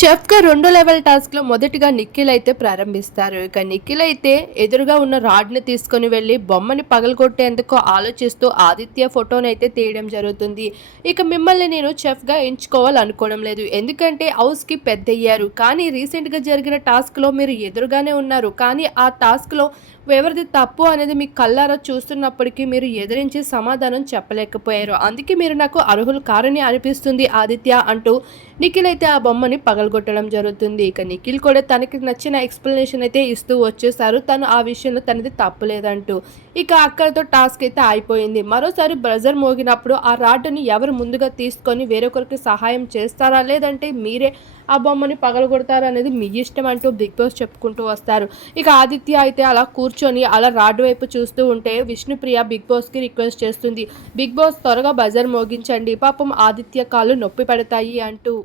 చెఫ్గా రెండో లెవెల్ టాస్క్లో మొదటిగా నిఖిల్ అయితే ప్రారంభిస్తారు. ఇక నిఖిల్ అయితే ఎదురుగా ఉన్న రాడ్ని తీసుకొని వెళ్ళి బొమ్మని పగలగొట్టేందుకు ఆలోచిస్తూ ఆదిత్య ఫోటోని అయితే తీయడం జరుగుతుంది. ఇక మిమ్మల్ని నేను చెఫ్గా ఎంచుకోవాలనుకోవడం లేదు. ఎందుకంటే హౌస్కి పెద్ద అయ్యారు కానీ రీసెంట్గా జరిగిన టాస్క్లో మీరు ఎదురుగానే ఉన్నారు. కానీ ఆ టాస్క్లో ఎవరిది తప్పు అనేది మీ కళ్ళారా చూస్తున్నప్పటికీ మీరు ఎదిరించి సమాధానం చెప్పలేకపోయారు. అందుకే మీరు నాకు అర్హులు కారని అనిపిస్తుంది ఆదిత్య అంటూ నిఖిల్ అయితే ఆ బొమ్మని పగల పగలగొట్టడం జరుగుతుంది. ఇక నిఖిల్ కూడా తనకి నచ్చిన ఎక్స్ప్లెనేషన్ అయితే ఇస్తూ వచ్చేసారు. తను ఆ విషయంలో తనది తప్పలేదంటూ. ఇక అక్కడితో టాస్క్ అయితే అయిపోయింది మరోసారి బ్రజర్ మోగినప్పుడు ఆ రాడ్డుని ఎవరు ముందుగా తీసుకొని వేరొకరికి సహాయం చేస్తారా? లేదంటే మీరే ఆ బొమ్మని పగలగొడతారా అనేది మీ ఇష్టం అంటూ బిగ్ బాస్ చెప్పుకుంటూ వస్తారు. ఇక ఆదిత్య అయితే అలా కూర్చొని అలా రాడ్డు వైపు చూస్తూ ఉంటే విష్ణుప్రియ బిగ్ బాస్కి రిక్వెస్ట్ చేస్తుంది. బిగ్ బాస్ త్వరగా బజర్ మోగించండి. పాపం ఆదిత్య కాళ్ళు నొప్పి పడతాయి అంటూ.